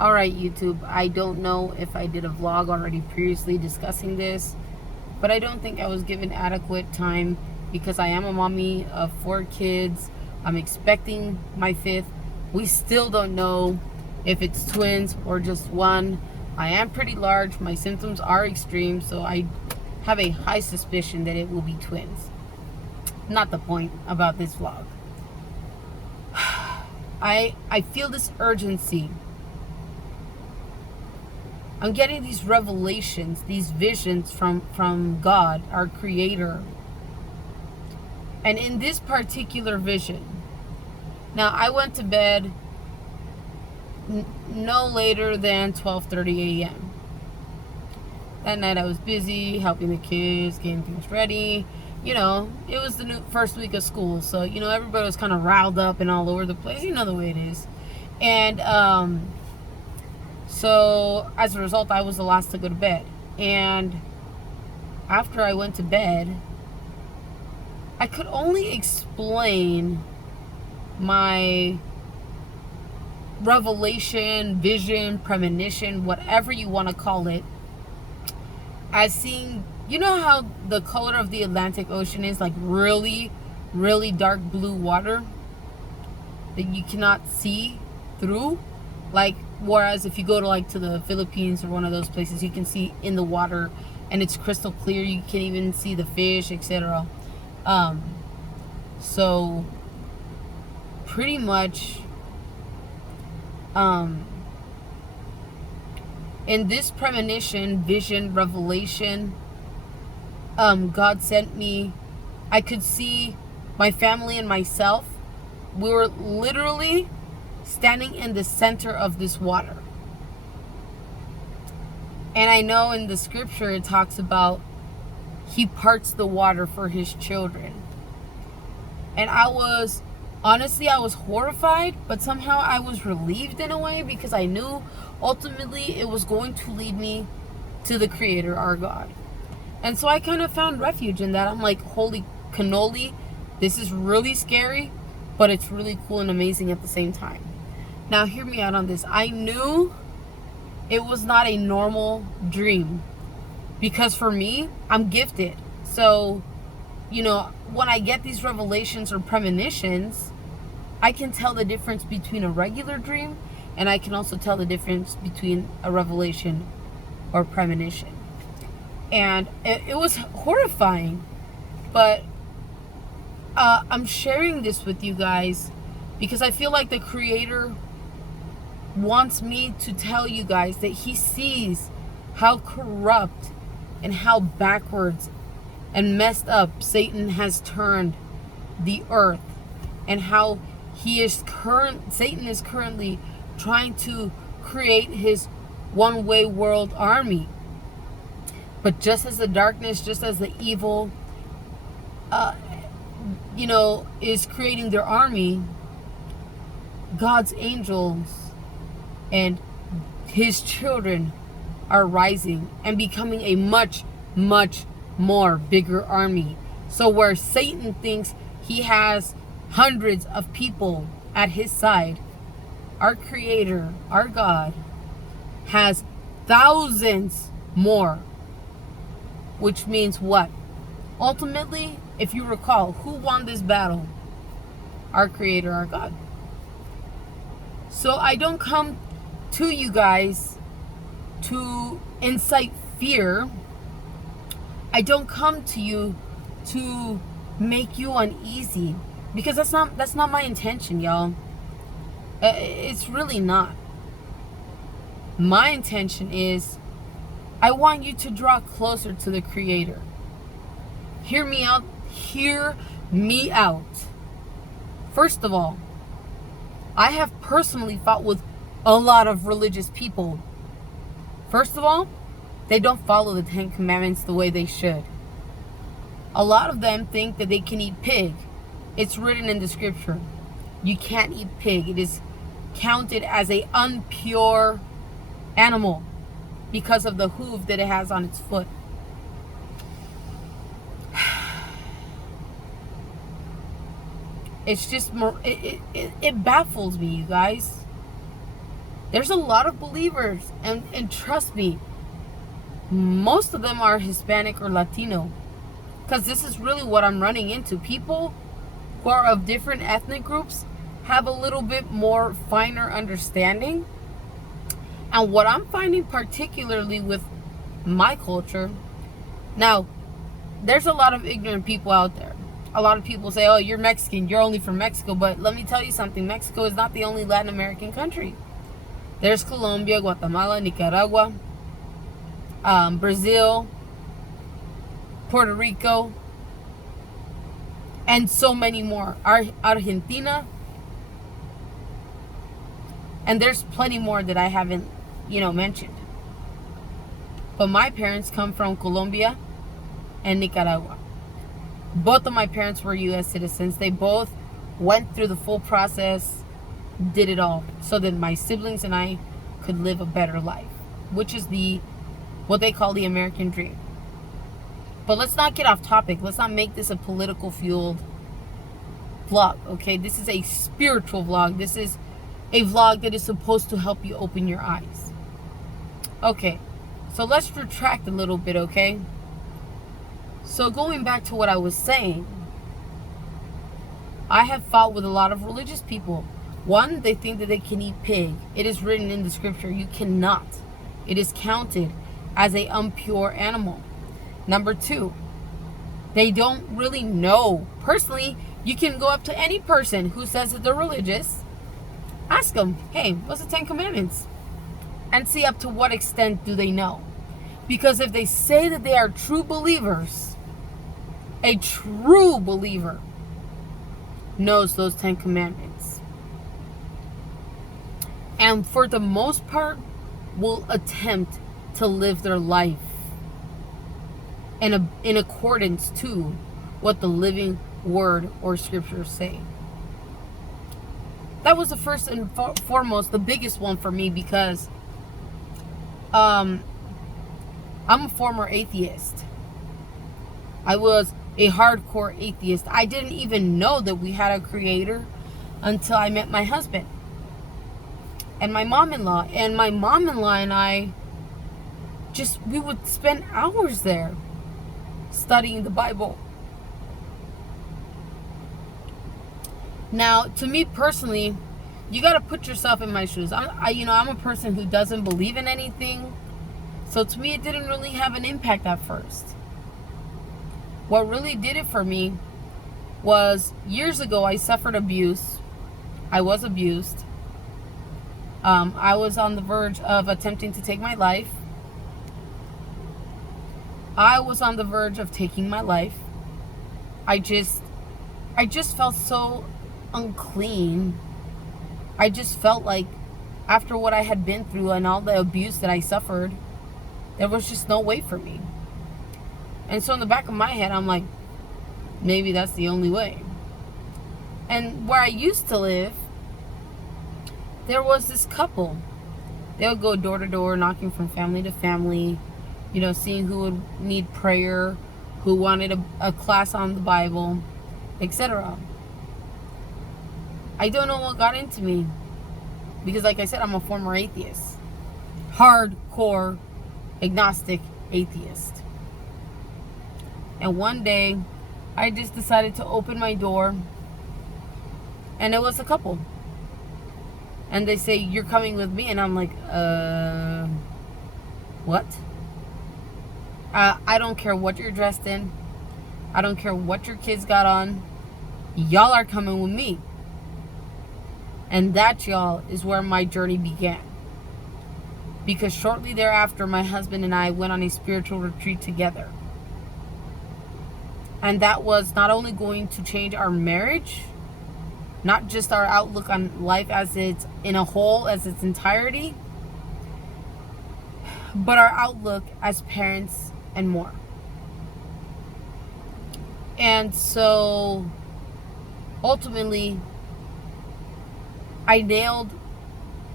Alright, YouTube, I don't know if I did a vlog already previously discussing this, but I don't think I was given adequate time because I am a mommy of 4 kids. I'm expecting my 5th. We still don't know if it's twins or just one. I am pretty large. My symptoms are extreme, so I have a high suspicion that it will be twins. Not the point about this vlog. I feel this urgency. I'm getting these revelations, these visions from God, our Creator. And in this particular vision, now I went to bed no later than 12:30 a.m. That night I was busy helping the kids, getting things ready. You know, it was the first week of school, so, you know, everybody was kind of riled up and all over the place. You know the way it is. And, so as a result, I was the last to go to bed. And after I went to bed, I could only explain my revelation, vision, premonition, whatever you want to call it, as seeing, you know how the color of the Atlantic Ocean is, like really, really dark blue water that you cannot see through? Like, whereas if you go to the Philippines or one of those places, you can see in the water and it's crystal clear. You can even see the fish, etc. So pretty much, in this premonition, vision, revelation, God sent me. I could see my family and myself. We were literally standing in the center of this water. And I know in the scripture it talks about He parts the water for His children. And I was horrified, but somehow I was relieved in a way, because I knew ultimately it was going to lead me to the Creator, our God. And so I kind of found refuge in that. I'm like, holy cannoli, this is really scary, but it's really cool and amazing at the same time. Now, hear me out on this. I knew it was not a normal dream, because for me, I'm gifted. So, you know, when I get these revelations or premonitions, I can tell the difference between a regular dream, and I can also tell the difference between a revelation or premonition. And it was horrifying, but I'm sharing this with you guys because I feel like the Creator wants me to tell you guys that He sees how corrupt and how backwards and messed up Satan has turned the earth, and how Satan is currently trying to create his one-way world army. But just as the darkness, just as the evil, is creating their army, God's angels and His children are rising and becoming a much, much more bigger army. So where Satan thinks he has hundreds of people at his side, our Creator, our God, has thousands more. Which means what? Ultimately, if you recall, who won this battle? Our Creator, our God. So I don't come to you guys to incite fear. I don't come to you to make you uneasy, because that's not my intention, y'all. It's really not. My intention is, I want you to draw closer to the Creator. Hear me out. Hear me out. First of all, I have personally fought with a lot of religious people. First of all, they don't follow the 10 Commandments the way they should. A lot of them think that they can eat pig. It's written in the scripture. You can't eat pig. It is counted as a impure animal because of the hoof that it has on its foot. It's just more, it baffles me, you guys. There's a lot of believers, and trust me, most of them are Hispanic or Latino, because this is really what I'm running into. People who are of different ethnic groups have a little bit more finer understanding. And what I'm finding particularly with my culture, now, there's a lot of ignorant people out there. A lot of people say, oh, you're Mexican, you're only from Mexico. But let me tell you something, Mexico is not the only Latin American country. There's Colombia, Guatemala, Nicaragua, Brazil, Puerto Rico, and so many more. Argentina. And there's plenty more that I haven't, mentioned. But my parents come from Colombia and Nicaragua. Both of my parents were U.S. citizens. They both went through the full process, did it all, so that my siblings and I could live a better life, which is what they call the American dream. But let's not get off topic. Let's not make this a political fueled vlog, okay? This is a spiritual vlog. This is a vlog that is supposed to help you open your eyes. Okay, so let's retract a little bit, okay? So going back to what I was saying, I have fought with a lot of religious people. One, they think that they can eat pig. It is written in the scripture, you cannot. It is counted as an impure animal. Number two, they don't really know. Personally, you can go up to any person who says that they're religious, ask them, hey, what's the 10 Commandments? And see up to what extent do they know. Because if they say that they are true believers, a true believer knows those 10 Commandments. And for the most part, will attempt to live their life in accordance to what the living word or scriptures say. That was the first and foremost, the biggest one for me, because I'm a former atheist. I was a hardcore atheist. I didn't even know that we had a creator until I met my husband and my mom-in-law. And my mom-in-law and I we would spend hours there studying the Bible. Now, to me personally, you got to put yourself in my shoes. I'm a person who doesn't believe in anything. So to me, it didn't really have an impact at first. What really did it for me was years ago, I suffered abuse. I was abused. I was on the verge of attempting to take my life. I was on the verge of taking my life. I just felt so unclean. I just felt like after what I had been through and all the abuse that I suffered, there was just no way for me. And so in the back of my head, I'm like, maybe that's the only way. And where I used to live, there was this couple. They would go door to door, knocking from family to family, seeing who would need prayer, who wanted a class on the Bible, etc. I don't know what got into me. Because like I said, I'm a former atheist. Hardcore agnostic atheist. And one day, I just decided to open my door. And it was a couple. And they say, you're coming with me. And I'm like, what? I don't care what you're dressed in. I don't care what your kids got on. Y'all are coming with me. And that, y'all, is where my journey began. Because shortly thereafter, my husband and I went on a spiritual retreat together. And that was not only going to change our marriage, not just our outlook on life as it's in a whole, as its entirety, but our outlook as parents and more. And so ultimately, I nailed,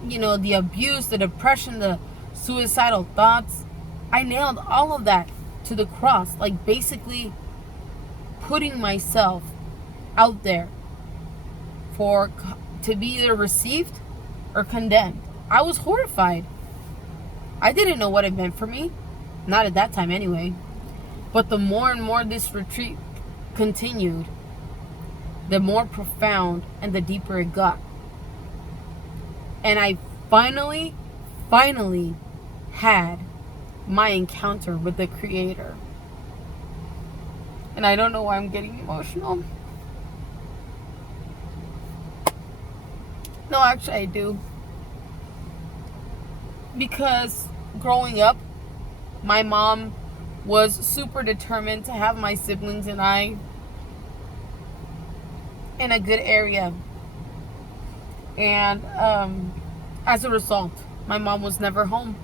the abuse, the depression, the suicidal thoughts. I nailed all of that to the cross. Like basically putting myself out there to be either received or condemned. I was horrified. I didn't know what it meant for me. Not at that time anyway. But the more and more this retreat continued, the more profound and the deeper it got. And I finally had my encounter with the Creator. And I don't know why I'm getting emotional. No, actually I do. Because growing up, my mom was super determined to have my siblings and I in a good area. And as a result, my mom was never home.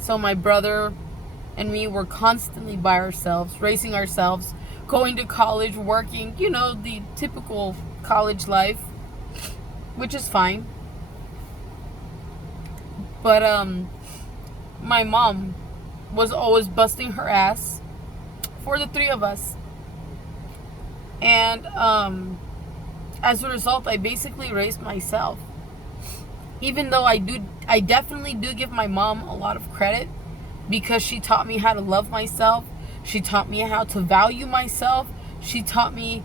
So my brother and me were constantly by ourselves, raising ourselves, going to college, working, you know, the typical college life, which is fine. But my mom was always busting her ass for the three of us. And as a result, I basically raised myself. Even though I definitely do give my mom a lot of credit, because she taught me how to love myself. She taught me how to value myself. She taught me,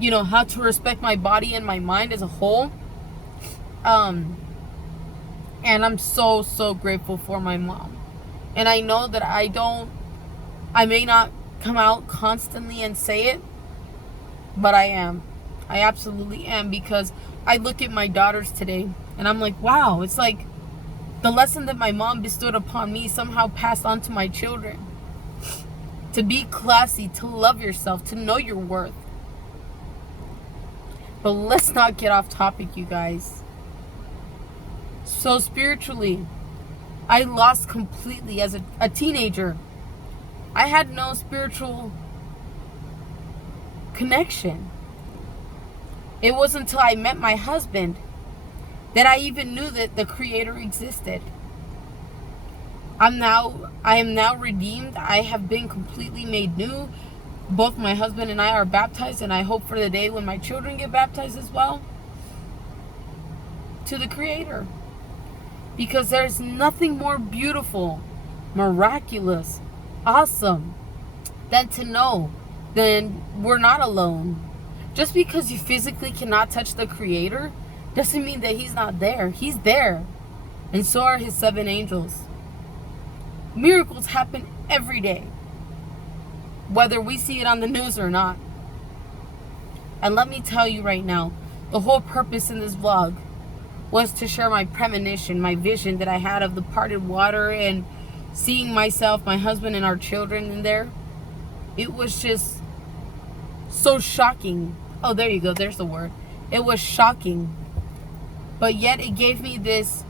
you know, how to respect my body and my mind as a whole. And I'm so grateful for my mom. And I know that I may not come out constantly and say it, but I am. I absolutely am, because I look at my daughters today and I'm like, wow, it's like the lesson that my mom bestowed upon me somehow passed on to my children. To be classy, to love yourself, to know your worth. But let's not get off topic, you guys. So spiritually, I lost completely as a teenager. I had no spiritual connection. It wasn't until I met my husband that I even knew that the Creator existed. I am now redeemed. I have been completely made new. Both my husband and I are baptized, and I hope for the day when my children get baptized as well, to the Creator. Because there's nothing more beautiful, miraculous, awesome than to know that we're not alone. Just because you physically cannot touch the Creator doesn't mean that He's not there. He's there. And so are His 7 angels. Miracles happen every day, whether we see it on the news or not. And let me tell you right now, the whole purpose in this vlog was to share my premonition, my vision that I had of the parted water and seeing myself, my husband, and our children in there. It was just so shocking. Oh, there you go. There's the word. It was shocking. But yet it gave me this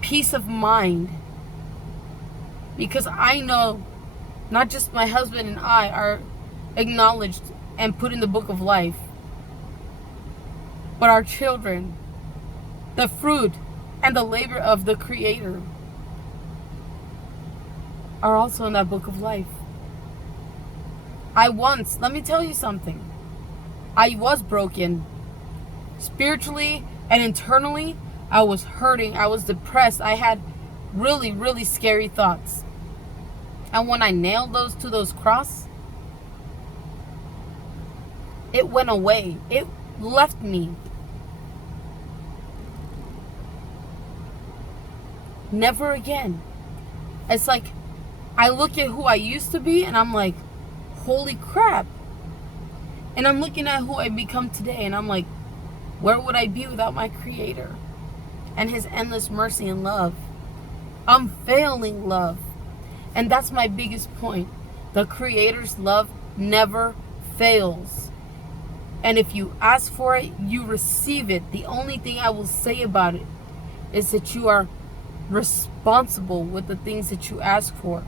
peace of mind, because I know not just my husband and I are acknowledged and put in the book of life, but our children, the fruit and the labor of the Creator, are also in that book of life. Let me tell you something. I was broken. Spiritually and internally, I was hurting. I was depressed. I had really scary thoughts. And when I nailed those to those cross, it went away. It left me. Never again. It's like I look at who I used to be and I'm like, holy crap. And I'm looking at who I become today and I'm like, where would I be without my Creator and His endless mercy and love? Unfailing love. And that's my biggest point. The Creator's love never fails. And if you ask for it, you receive it. The only thing I will say about it is that you are responsible with the things that you ask for,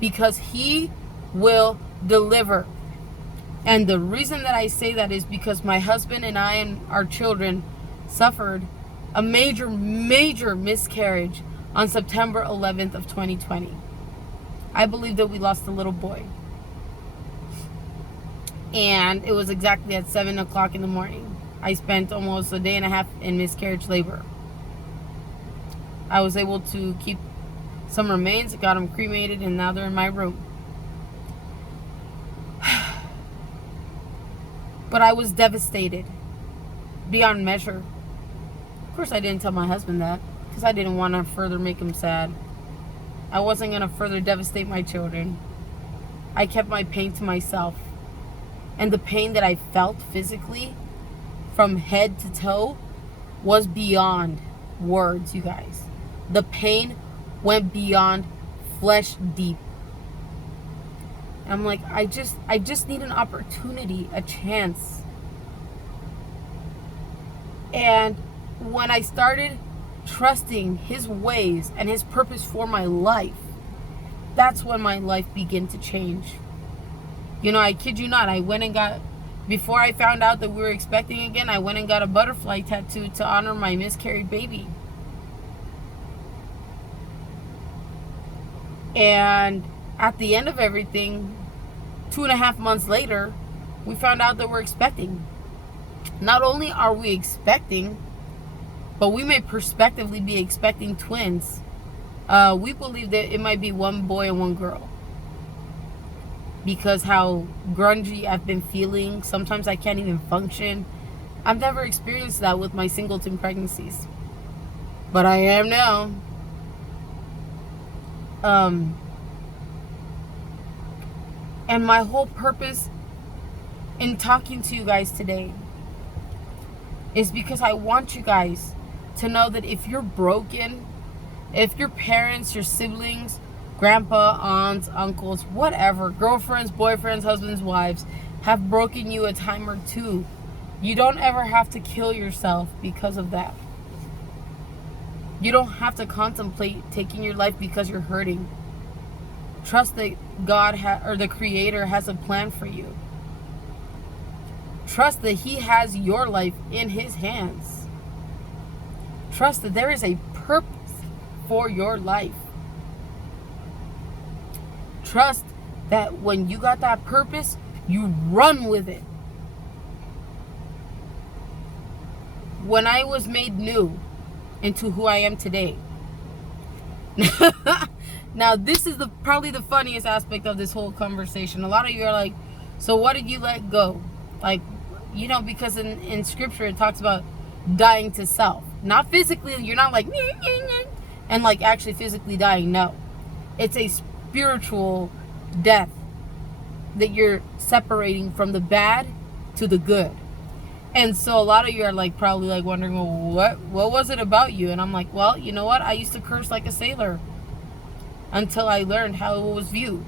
because He will deliver. And the reason that I say that is because my husband and I and our children suffered a major miscarriage on September 11th of 2020. I believe that we lost a little boy. And it was exactly at 7 o'clock in the morning. I spent almost a day and a half in miscarriage labor. I was able to keep some remains, got them cremated, and now they're in my room. But I was devastated beyond measure. Of course, I didn't tell my husband that because I didn't want to further make him sad. I wasn't going to further devastate my children. I kept my pain to myself. And the pain that I felt physically from head to toe was beyond words, you guys. The pain went beyond flesh deep. And I'm like, I just need an opportunity, a chance. And when I started trusting his ways and his purpose for my life, that's when my life began to change. You know, I kid you not, I went and got, before I found out that we were expecting again, I went and got a butterfly tattoo to honor my miscarried baby. And at the end of everything, 2.5 months later, we found out that we're expecting. Not only are we expecting, but we may prospectively be expecting twins. We believe that it might be one boy and one girl. Because how grungy I've been feeling. Sometimes I can't even function. I've never experienced that with my singleton pregnancies. But I am now. And my whole purpose in talking to you guys today is because I want you guys to know that if you're broken, if your parents, your siblings, grandpa, aunts, uncles, whatever, girlfriends, boyfriends, husbands, wives, have broken you a time or two, you don't ever have to kill yourself because of that. You don't have to contemplate taking your life because you're hurting. Trust that God or the Creator has a plan for you. Trust that He has your life in His hands. Trust that there is a purpose for your life. Trust that when you got that purpose, you run with it. When I was made new into who I am today. Now, this is probably the funniest aspect of this whole conversation. A lot of you are like, so what did you let go? Like, you know, because in scripture it talks about dying to self. Not physically, you're not like, and like actually physically dying. No. It's a spiritual death that you're separating from the bad to the good. And so a lot of you are like probably like wondering, well, what was it about you? And I'm like, well, you know what? I used to curse like a sailor until I learned how it was viewed.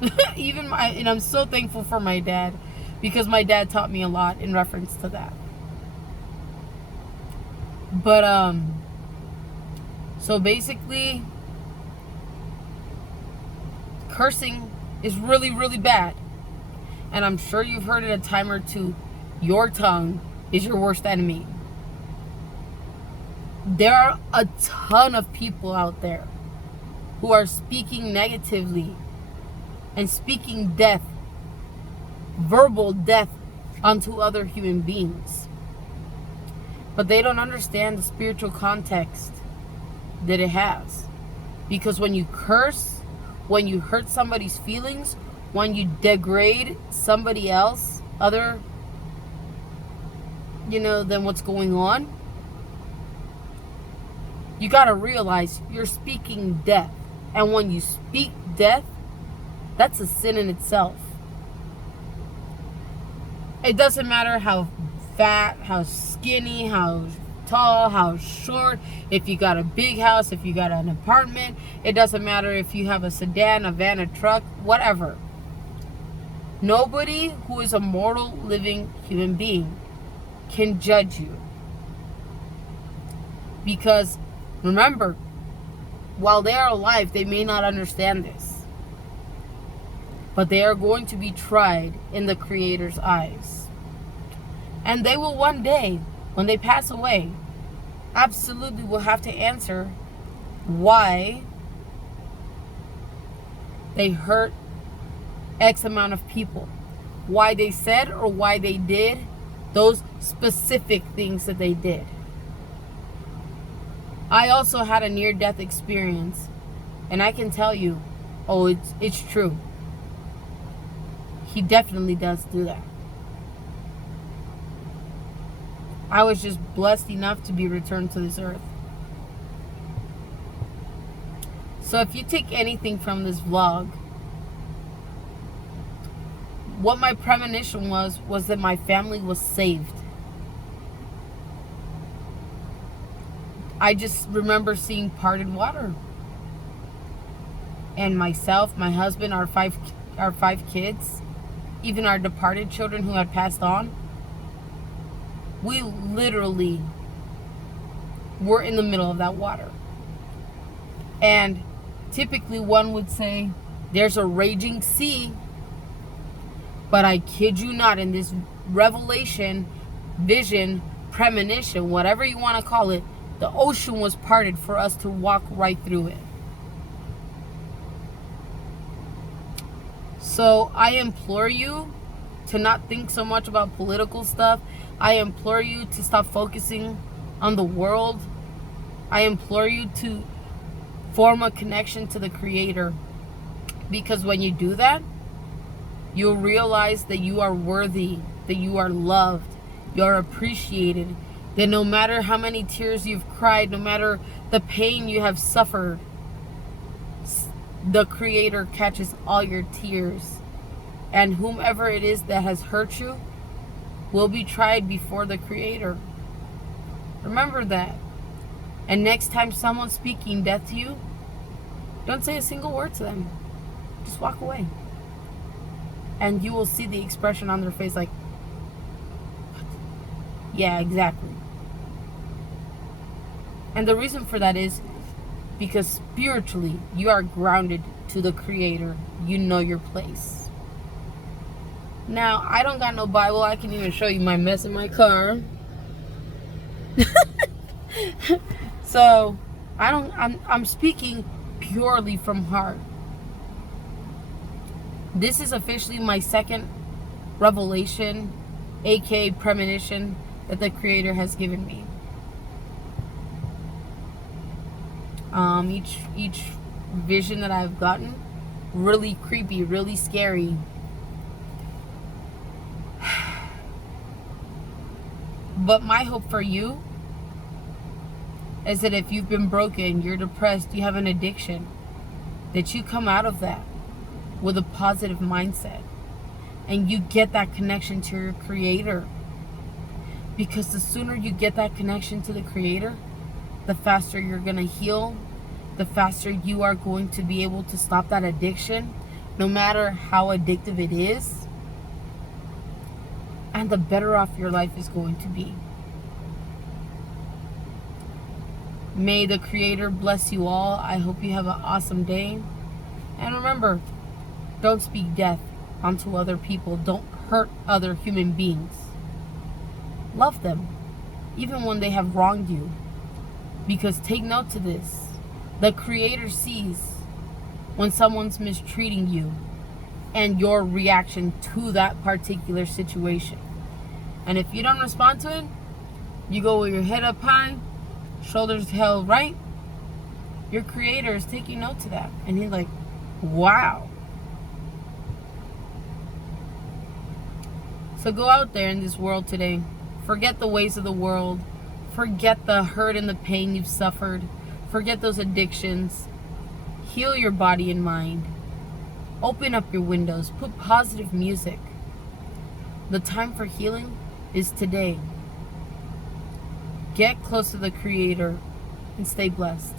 And I'm so thankful for my dad, because my dad taught me a lot in reference to that. But so basically, cursing is really, really bad. And I'm sure you've heard it a time or two. Your tongue is your worst enemy. There are a ton of people out there who are speaking negatively and speaking death, verbal death, onto other human beings. But they don't understand the spiritual context that it has. Because when you curse, when you hurt somebody's feelings, when you degrade somebody else, other, than what's going on, you got to realize you're speaking death. And when you speak death, that's a sin in itself. It doesn't matter how fat, how skinny, how tall, how short, if you got a big house, if you got an apartment. It doesn't matter if you have a sedan, a van, a truck, whatever. Nobody who is a mortal living human being can judge you. Because remember, while they are alive, they may not understand this. But they are going to be tried in the Creator's eyes. And they will one day, when they pass away, absolutely will have to answer why they hurt X amount of people. Why they said or why they did those specific things that they did. I also had a near-death experience, and I can tell you, oh, it's true. He definitely does do that. I was just blessed enough to be returned to this earth. So if you take anything from this vlog, what my premonition was that my family was saved. I just remember seeing parted water. And myself, my husband, our five kids, even our departed children who had passed on, we literally were in the middle of that water. And typically one would say, there's a raging sea. But I kid you not, in this revelation, vision, premonition, whatever you want to call it, the ocean was parted for us to walk right through it. So I implore you to not think so much about political stuff. I implore you to stop focusing on the world. I implore you to form a connection to the Creator. Because when you do that, you'll realize that you are worthy, that you are loved, you are appreciated, that no matter how many tears you've cried, no matter the pain you have suffered, the Creator catches all your tears. And whomever it is that has hurt you will be tried before the Creator. Remember that. And next time someone's speaking death to you, don't say a single word to them. Just walk away. And you will see the expression on their face like, what? Yeah, exactly. And the reason for that is because spiritually you are grounded to the Creator. You know your place. Now, I don't got no Bible. I can even show you my mess in my car. So, I'm speaking purely from heart. This is officially my second revelation, aka premonition, that the Creator has given me. Each vision that I've gotten, really creepy, really scary. But my hope for you is that if you've been broken, you're depressed, you have an addiction, that you come out of that with a positive mindset and you get that connection to your Creator. Because the sooner you get that connection to the Creator, the faster you're going to heal, the faster you are going to be able to stop that addiction, no matter how addictive it is, and the better off your life is going to be. May the Creator bless you all. I hope you have an awesome day. And remember, don't speak death onto other people. Don't hurt other human beings. Love them, even when they have wronged you. Because take note to this. The Creator sees when someone's mistreating you and your reaction to that particular situation. And if you don't respond to it, you go with your head up high, shoulders held right, your Creator is taking note to that. And He's like, wow. So go out there in this world today. Forget the ways of the world. Forget the hurt and the pain you've suffered. Forget those addictions. Heal your body and mind. Open up your windows. Put positive music. The time for healing is today. Get close to the Creator and stay blessed.